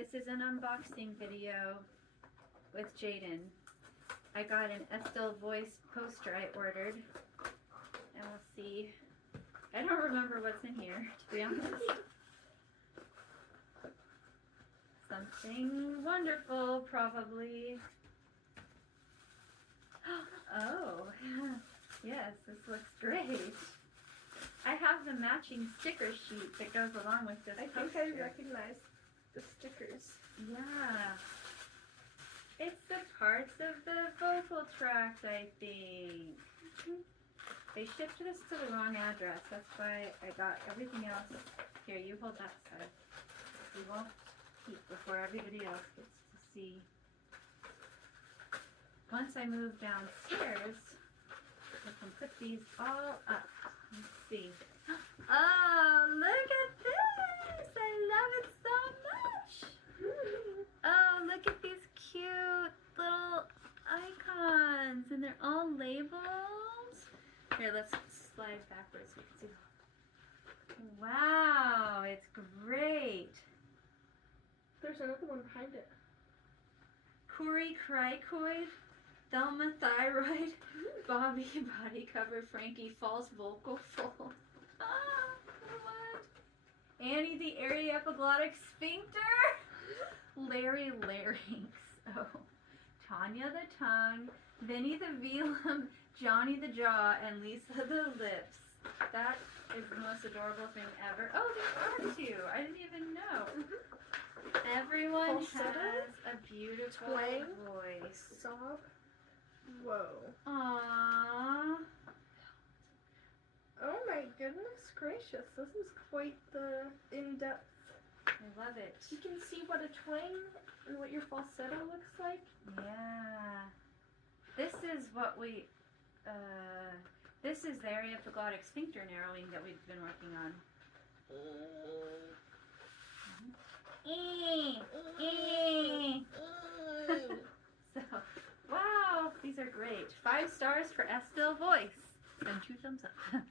This is an unboxing video with Jaden. I got an Estelle Voice poster I ordered, and we'll see. I don't remember what's in here, to be honest. Something wonderful, probably. Oh, yes, this looks great. I have the matching sticker sheet that goes along with this poster. I think I recognize the stickers. Yeah. It's the parts of the vocal tract, I think. They shipped this to the wrong address. That's why I got everything else. Here, you hold that side. We won't keep before everybody else gets to see. Once I move downstairs, I can put these all up. Let's see. Oh, look at this! I love it so much! Oh, look at these cute little icons, and they're all labeled. Here, let's slide backwards so you can see. Wow, it's great. There's another one behind it. Corey Cricoid, Thelma Thyroid, Bobby Body Cover, Frankie False Vocal Fold. Ah, what? Annie the Airy Epiglottic Sphincter, Larry Larynx, oh, Tanya the Tongue, Vinny the Velum, Johnny the Jaw, and Lisa the Lips. That is the most adorable thing ever. Oh, there are two. I didn't even know. Everyone Falsetto? has a beautiful Twang? voice. Sob. Whoa. Aww. Oh my goodness gracious. This is quite the in-depth. I love it. You can see what a twang and what your falsetto looks like. Yeah. This is what we, this is the area epiglottic sphincter narrowing that we've been working on. So, wow, these are great. 5 stars for Estelle Voice. And 2 thumbs up.